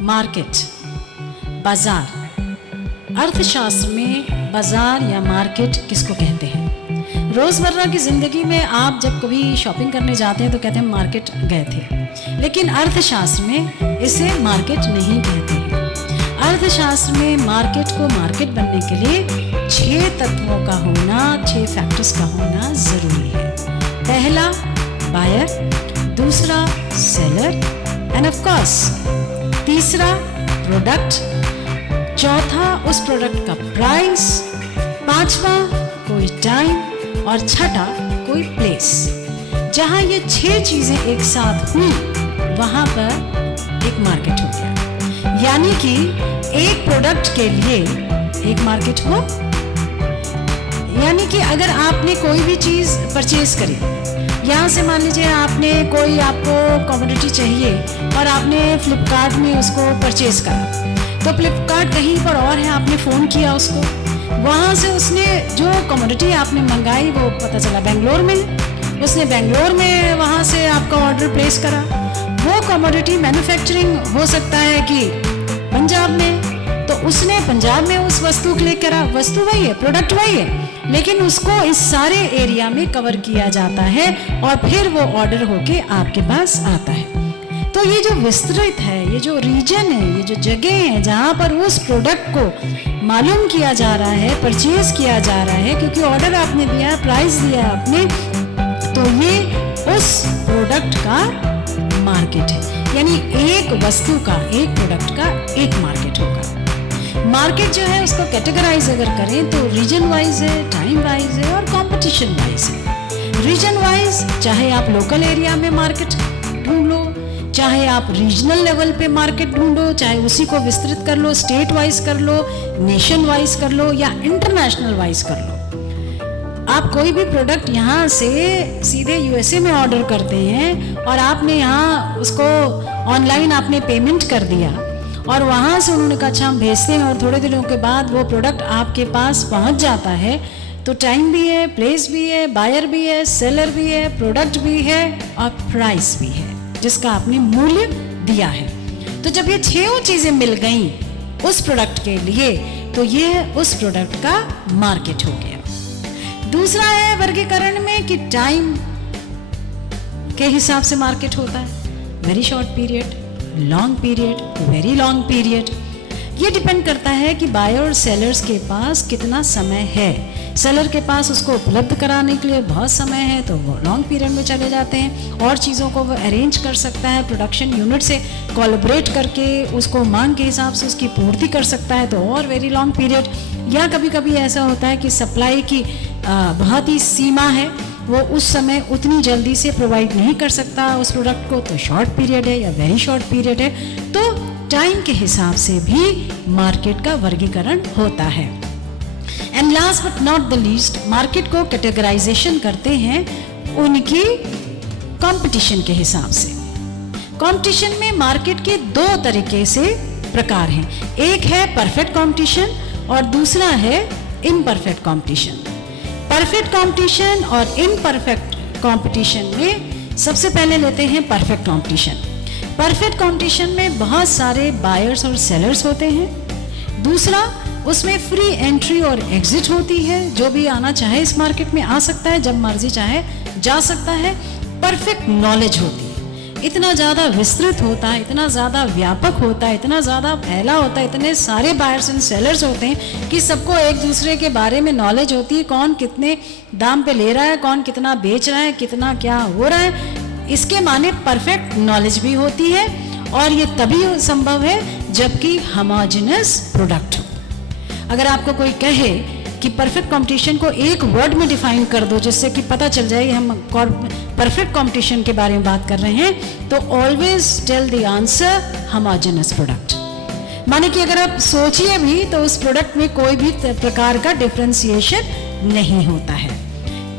Market, बाजार। अर्थशास्त्र में बाजार या मार्केट किसको कहते हैं? रोज़मर्रा की ज़िंदगी में आप जब कभी शॉपिंग करने जाते हैं तो कहते हैं मार्केट गए थे, लेकिन अर्थशास्त्र में इसे मार्केट नहीं कहते हैं। अर्थशास्त्र में मार्केट को मार्केट बनने के लिए 6 तत्वों का होना, 6 फैक्टर्स का होना ज़रूरी है। पहला बायर, दूसरा सेलर एंड ऑफ कोर्स तीसरा प्रोडक्ट, चौथा उस प्रोडक्ट का प्राइस, पांचवा कोई टाइम और छठा कोई प्लेस। जहां ये 6 चीजें एक साथ हुई वहां पर एक मार्केट हो गया। यानी कि एक प्रोडक्ट के लिए एक मार्केट हुआ। यानी कि अगर आपने कोई भी चीज परचेज करी, यहाँ से मान लीजिए आपने कोई आपको कमोडिटी चाहिए और आपने फ्लिपकार्ट में उसको परचेज करा, तो फ्लिपकार्ट कहीं पर और है, आपने फ़ोन किया उसको, वहाँ से उसने जो कमोडिटी आपने मंगाई वो पता चला बेंगलोर में है, उसने बेंगलोर में वहाँ से आपका ऑर्डर प्लेस करा। वो कमोडिटी मैन्युफैक्चरिंग हो सकता है कि पंजाब में, तो उसने पंजाब में उस वस्तु को लेकर करा, वस्तु वही है, प्रोडक्ट वही है, लेकिन उसको इस सारे एरिया में कवर किया जाता है और फिर वो ऑर्डर होके आपके पास आता है। तो ये जो विस्तृत है, ये जो रीजन है, ये जो जगह है जहाँ पर उस प्रोडक्ट को मालूम किया जा रहा है, परचेज किया जा रहा है, क्योंकि ऑर्डर आपने दिया, प्राइस दिया आपने, तो ये उस प्रोडक्ट का मार्केट है। यानी एक वस्तु का, एक प्रोडक्ट का एक मार्केट होगा। मार्केट जो है उसको कैटेगराइज अगर करें तो रीजन वाइज है, टाइम वाइज है और कंपटीशन वाइज है। रीजन वाइज चाहे आप लोकल एरिया में मार्केट ढूंढ लो, चाहे आप रीजनल लेवल पे मार्केट ढूंढो, चाहे उसी को विस्तृत कर लो, स्टेट वाइज कर लो, नेशन वाइज कर लो या इंटरनेशनल वाइज कर लो। आप कोई भी प्रोडक्ट यहाँ से सीधे यूएसए में ऑर्डर करते हैं और आपने यहाँ उसको ऑनलाइन आपने पेमेंट कर दिया और वहाँ से उन्होंने कहा अच्छा हम भेजते हैं और थोड़े दिनों के बाद वो प्रोडक्ट आपके पास पहुँच जाता है, तो टाइम भी है, प्लेस भी है, बायर भी है, सेलर भी है, प्रोडक्ट भी है और प्राइस भी है जिसका आपने मूल्य दिया है। तो जब ये 6 चीज़ें मिल गई उस प्रोडक्ट के लिए, तो ये उस प्रोडक्ट का मार्केट हो गया। दूसरा है वर्गीकरण में कि टाइम के हिसाब से मार्केट होता है, very short period, long period, very long period. ये डिपेंड करता है कि बायर और सेलर्स के पास कितना समय है। सेलर के पास उसको उपलब्ध कराने के लिए बहुत समय है तो वो लॉन्ग पीरियड में चले जाते हैं और चीज़ों को वो अरेंज कर सकता है, प्रोडक्शन यूनिट से कोलैबोरेट करके उसको मांग के हिसाब से उसकी पूर्ति कर सकता है तो और वेरी लॉन्ग पीरियड। या कभी कभी ऐसा होता है कि सप्लाई की बहुत ही सीमा है, वो उस समय उतनी जल्दी से प्रोवाइड नहीं कर सकता उस प्रोडक्ट को, तो शॉर्ट पीरियड है या वेरी शॉर्ट पीरियड है। तो टाइम के हिसाब से भी मार्केट का वर्गीकरण होता है। And last but not the least, market को कैटेगराइजेशन करते हैं उनकी कंपटीशन के हिसाब से। कंपटीशन में मार्केट के 2 तरीके से प्रकार हैं, एक है परफेक्ट कंपटीशन और दूसरा है इम्परफेक्ट कंपटीशन। परफेक्ट कंपटीशन और इम्परफेक्ट कंपटीशन में सबसे पहले लेते हैं परफेक्ट कंपटीशन। परफेक्ट कंपटीशन में बहुत सारे बायर्स और सेलर्स होते हैं। दूसरा, उसमें फ्री एंट्री और एग्जिट होती है, जो भी आना चाहे इस मार्केट में आ सकता है, जब मर्जी चाहे जा सकता है। परफेक्ट नॉलेज होती है, इतना ज़्यादा विस्तृत होता है, इतना ज़्यादा व्यापक होता है, इतना ज़्यादा फैला होता है, इतने सारे बायर्स एंड सेलर्स होते हैं कि सबको एक दूसरे के बारे में नॉलेज होती है, कौन कितने दाम पे ले रहा है, कौन कितना बेच रहा है, कितना क्या हो रहा है, इसके माने परफेक्ट नॉलेज भी होती है। और ये तभी संभव है जबकि होमोजेनस प्रोडक्ट हो। अगर आपको कोई कहे कि परफेक्ट कंपटीशन को एक वर्ड में डिफाइन कर दो जिससे कि पता चल जाए हम परफेक्ट कंपटीशन के बारे में बात कर रहे हैं, तो always tell the answer homogeneous product. माने कि अगर आप सोचिए भी तो उस प्रोडक्ट में कोई भी प्रकार का डिफरेंशिएशन नहीं होता है।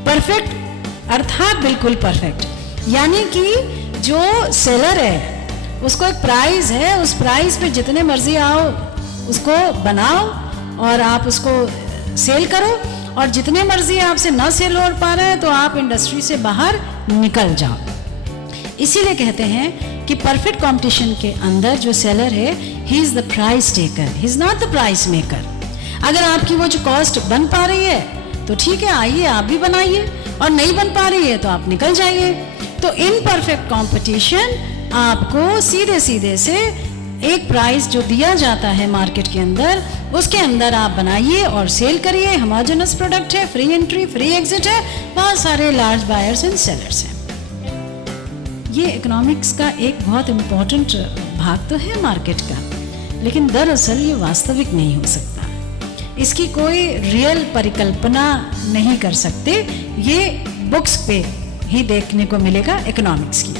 परफेक्ट अर्थात बिल्कुल परफेक्ट, यानी कि जो सेलर है उसको एक प्राइस है, उस प्राइस पे जितने मर्जी आओ उसको बनाओ और आप उसको सेल करो, और जितने मर्जी आपसे ना सेल हो पा रहे हैं तो आप इंडस्ट्री से बाहर निकल जाओ। इसीलिए कहते हैं कि परफेक्ट कंपटीशन के अंदर जो सेलर है, he is the price taker, he is not the price maker. अगर आपकी वो जो कॉस्ट बन पा रही है तो ठीक है, आइए आप भी बनाइए, और नहीं बन पा रही है तो आप निकल जाइए। तो इन परफेक्ट कंपटीशन आपको सीधे सीधे से एक प्राइस जो दिया जाता है मार्केट के अंदर, उसके अंदर आप बनाइए और सेल करिए। होमोजेनस प्रोडक्ट है, फ्री एंट्री फ्री एग्जिट है, बहुत सारे लार्ज बायर्स एंड सेलर्स हैं। ये इकोनॉमिक्स का एक बहुत इम्पोर्टेंट भाग तो है मार्केट का, लेकिन दरअसल ये वास्तविक नहीं हो सकता, इसकी कोई रियल परिकल्पना नहीं कर सकते। ये बुक्स पे ही देखने को मिलेगा इकोनॉमिक्स की।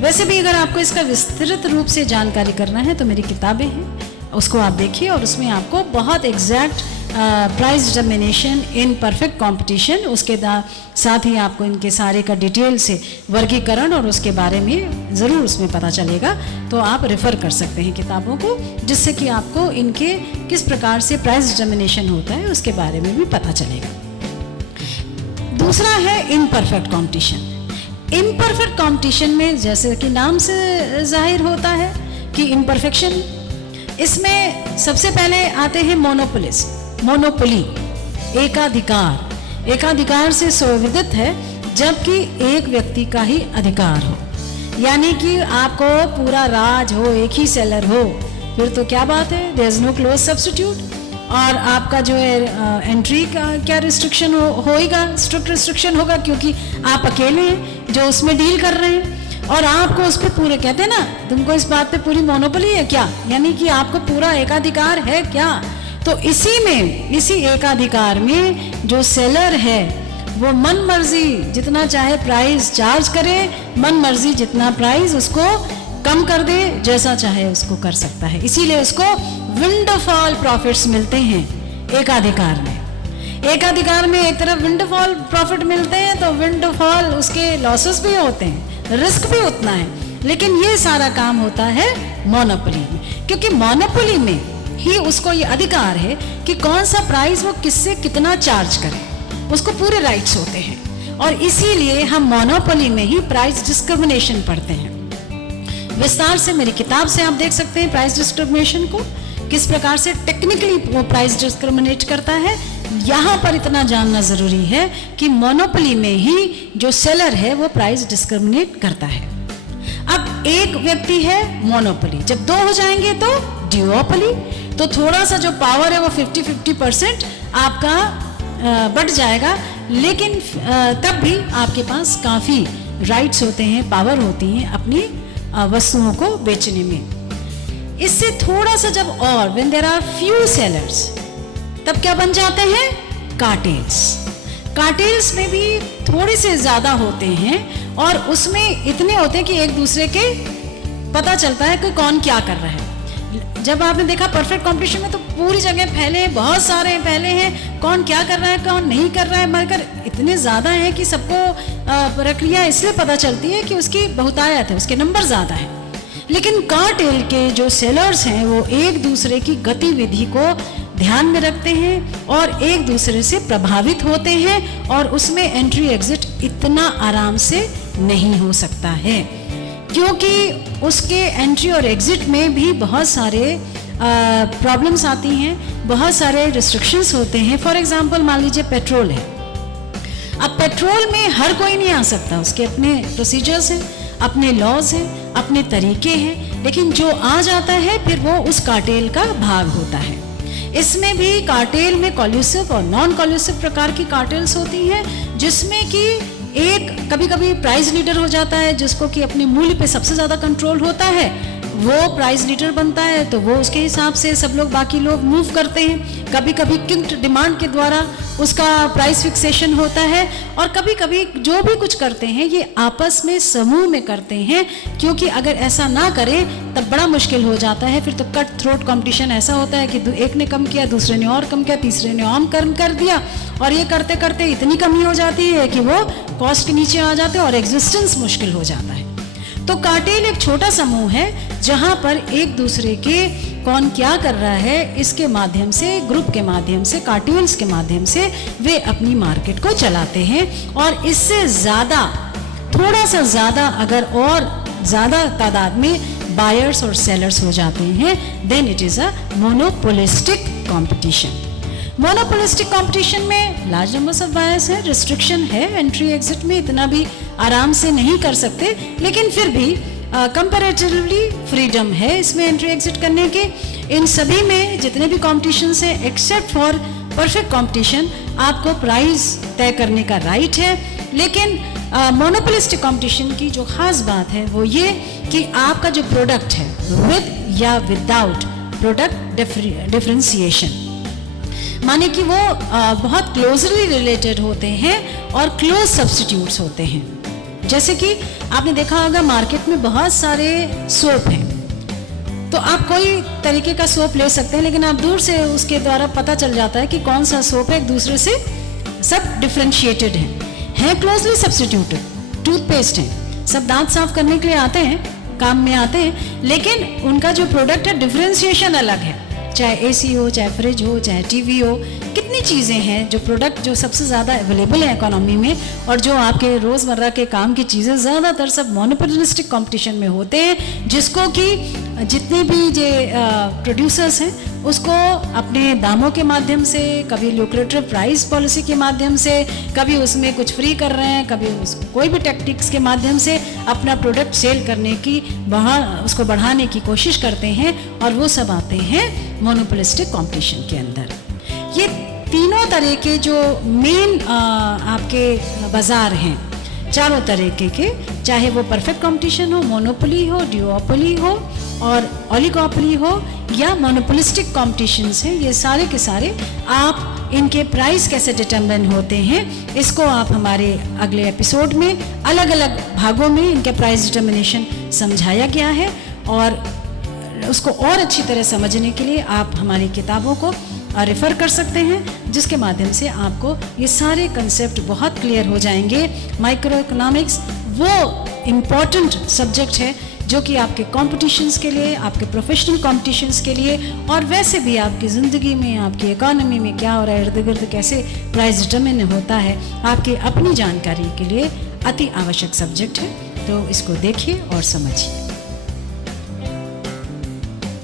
वैसे भी अगर आपको इसका विस्तृत रूप से जानकारी करना है तो मेरी किताबें हैं, उसको आप देखिए, और उसमें आपको बहुत exact price determination in perfect competition, उसके साथ ही आपको इनके सारे का डिटेल से वर्गीकरण और उसके बारे में ज़रूर उसमें पता चलेगा। तो आप रेफ़र कर सकते हैं किताबों को, जिससे कि आपको इनके किस प्रकार से प्राइस डिटर्मिनेशन होता है उसके बारे में भी पता चलेगा। दूसरा है इम्परफेक्ट कंपटीशन। इम्परफेक्ट कंपटीशन में जैसे कि नाम से जाहिर होता है कि इम्परफेक्शन, इसमें सबसे पहले आते हैं मोनोपोलिस्ट, मोनोपोली, एकाधिकार। एकाधिकार से सुविदित है जबकि एक व्यक्ति का ही अधिकार हो, यानी कि आपको पूरा राज हो, एक ही सेलर हो, फिर तो क्या बात है, there is no close substitute. और आपका जो है एंट्री का क्या रिस्ट्रिक्शन होएगा, स्ट्रिक्ट रिस्ट्रिक्शन होगा, क्योंकि आप अकेले हैं जो उसमें डील कर रहे हैं, और आपको उस पर पूरे, कहते हैं ना, तुमको इस बात पे पूरी मोनोपोली है क्या, यानी कि आपको पूरा एकाधिकार है क्या। तो इसी में, इसी एकाधिकार में जो सेलर है वो मन मर्जी जितना चाहे प्राइस चार्ज करे, मन मर्जी जितना प्राइस उसको कम कर दे, जैसा चाहे उसको कर सकता है। इसीलिए उसको विंडफॉल प्रॉफिट्स मिलते हैं एकाधिकार में। एकाधिकार में एक तरफ विंडफॉल प्रॉफिट मिलते हैं तो विंडफॉल उसके लॉसेस भी होते हैं, रिस्क भी उतना है, लेकिन ये सारा काम होता है मोनोपोली में, क्योंकि मोनोपोली में ही उसको ये अधिकार है कि कौन सा प्राइस वो किससे कितना चार्ज करे, उसको पूरे राइट्स होते हैं। और इसीलिए हम मोनोपोली में ही प्राइस डिस्क्रिमिनेशन पढ़ते हैं। विस्तार से मेरी किताब से आप देख सकते हैं प्राइस डिस्क्रिमिनेशन को, किस प्रकार से टेक्निकली वो प्राइस डिस्क्रिमिनेट करता है। यहाँ पर इतना जानना जरूरी है कि मोनोपोली में ही जो सेलर है वो प्राइस डिस्क्रिमिनेट करता है। अब एक व्यक्ति है मोनोपोली, जब दो हो जाएंगे तो ड्यूओपोली, तो थोड़ा सा जो पावर है वो 50-50% आपका बढ़ जाएगा, लेकिन तब भी आपके पास काफ़ी राइट्स होते हैं, पावर होती हैं अपनी वस्तुओं को बेचने में। इससे थोड़ा सा जब और when there are few sellers, तब क्या बन जाते हैं, कार्टेल्स। कार्टेल्स में भी थोड़े से ज़्यादा होते हैं और उसमें इतने होते हैं कि एक दूसरे के पता चलता है कि कौन क्या कर रहा है। जब आपने देखा परफेक्ट कंपटीशन में तो पूरी जगह फैले हैं, बहुत सारे फैले हैं, कौन क्या कर रहा है कौन नहीं कर रहा है, मगर इतने ज़्यादा हैं कि सबको प्रक्रिया इसलिए पता चलती है कि उसकी बहुतायत है, उसके नंबर ज़्यादा है। लेकिन कार्टेल के जो सेलर्स हैं वो एक दूसरे की गतिविधि को ध्यान में रखते हैं और एक दूसरे से प्रभावित होते हैं, और उसमें एंट्री एग्जिट इतना आराम से नहीं हो सकता है, क्योंकि उसके एंट्री और एग्जिट में भी बहुत सारे प्रॉब्लम्स आती हैं, बहुत सारे रिस्ट्रिक्शंस होते हैं। फॉर एग्जांपल मान लीजिए पेट्रोल है, अब पेट्रोल में हर कोई नहीं आ सकता, उसके अपने प्रोसीजर्स हैं, अपने लॉज हैं, अपने तरीके हैं, लेकिन जो आ जाता है फिर वो उस कार्टेल का भाग होता है। इसमें भी कार्टेल में कॉल्यूसिव और नॉन कॉल्यूसिव प्रकार की कार्टेल्स होती हैं, जिसमें कि एक कभी कभी प्राइस लीडर हो जाता है, जिसको कि अपने मूल्य पे सबसे ज़्यादा कंट्रोल होता है, वो प्राइस लीडर बनता है, तो वो उसके हिसाब से सब लोग बाकी लोग मूव करते हैं। कभी कभी किंक्ड डिमांड के द्वारा उसका प्राइस फिक्सेशन होता है, और कभी कभी जो भी कुछ करते हैं ये आपस में समूह में करते हैं, क्योंकि अगर ऐसा ना करें तब बड़ा मुश्किल हो जाता है। फिर तो कट थ्रोट कंपटीशन ऐसा होता है कि एक ने कम किया, दूसरे ने और कम किया, तीसरे ने और कम कर दिया, और ये करते करते इतनी कमी हो जाती है कि वो कॉस्ट के नीचे आ जाते हैं और एग्जिस्टेंस मुश्किल हो जाता है। तो कार्टेल एक छोटा समूह है जहां पर एक दूसरे के कौन क्या कर रहा है इसके माध्यम से, ग्रुप के माध्यम से, कार्टेल्स के माध्यम से वे अपनी मार्केट को चलाते हैं। और इससे ज़्यादा, थोड़ा सा ज़्यादा अगर और ज़्यादा तादाद में बायर्स और सेलर्स हो जाते हैं, then it is a monopolistic competition. Monopolistic competition में लार्ज नंबर ऑफ बायर्स है, रिस्ट्रिक्शन है एंट्री एग्जिट में, इतना भी आराम से नहीं कर सकते, लेकिन फिर भी कंपैरेटिवली फ्रीडम है इसमें एंट्री एग्जिट करने की। इन सभी में जितने भी कॉम्पिटिशन्स हैं एक्सेप्ट फॉर परफेक्ट कंपटीशन, आपको प्राइस तय करने का राइट है। लेकिन मोनोपोलिस्टिक कंपटीशन की जो खास बात है वो ये कि आपका जो प्रोडक्ट है विद या विदाउट प्रोडक्ट डिफरेंशिएशन, माने कि वो बहुत क्लोजली रिलेटेड होते हैं और क्लोज सब्स्टिट्यूट्स होते हैं। जैसे कि आपने देखा होगा मार्केट में बहुत सारे सोप हैं, तो आप कोई तरीके का सोप ले सकते हैं, लेकिन आप दूर से उसके द्वारा पता चल जाता है कि कौन सा सोप है, एक दूसरे से सब डिफरेंशिएटेड हैं क्लोजली सब्स्टिट्यूटेड। टूथपेस्ट हैं, सब दांत साफ करने के लिए आते हैं, काम में आते हैं, लेकिन उनका जो प्रोडक्ट है डिफरेंशिएशन अलग है। चाहे एसी हो, चाहे फ्रिज हो, चाहे टीवी हो, कितनी चीज़ें हैं जो प्रोडक्ट जो सबसे ज़्यादा अवेलेबल है इकोनॉमी में, और जो आपके रोज़मर्रा के काम की चीज़ें ज़्यादातर सब मोनोपोलिस्टिक कंपटीशन में होते हैं, जिसको कि जितने भी जो प्रोड्यूसर्स हैं उसको अपने दामों के माध्यम से, कभी ल्यूक्रेटिव प्राइस पॉलिसी के माध्यम से, कभी उसमें कुछ फ्री कर रहे हैं, कभी कोई भी टेक्टिक्स के माध्यम से अपना प्रोडक्ट सेल करने की उसको बढ़ाने की कोशिश करते हैं, और वो सब आते हैं मोनोपोलिस्टिक कंपटीशन के अंदर। ये तीनों तरह के जो मेन आपके बाज़ार हैं, चारों तरीके के, चाहे वो परफेक्ट कंपटीशन हो, मोनोपोली हो, ड्यूओपोली हो और ओलिगोपोली हो, या मोनोपोलिस्टिक कंपटीशंस हैं, ये सारे के सारे आप इनके प्राइस कैसे डिटरमिन होते हैं, इसको आप हमारे अगले एपिसोड में अलग अलग भागों में इनके प्राइस डिटर्मिनेशन समझाया गया है। और उसको और अच्छी तरह समझने के लिए आप हमारी किताबों को रेफ़र कर सकते हैं, जिसके माध्यम से आपको ये सारे कंसेप्ट बहुत क्लियर हो जाएंगे। माइक्रो इकोनॉमिक्स वो इम्पॉर्टेंट सब्जेक्ट है जो कि आपके कॉम्पिटिशन्स के लिए, आपके प्रोफेशनल कॉम्पिटिशन्स के लिए, और वैसे भी आपकी ज़िंदगी में, आपकी इकोनॉमी में क्या हो रहा है, इर्द गिर्द कैसे प्राइस डिटरमिन होता है, आपकी अपनी जानकारी के लिए अति आवश्यक सब्जेक्ट है। तो इसको देखिए और समझिए।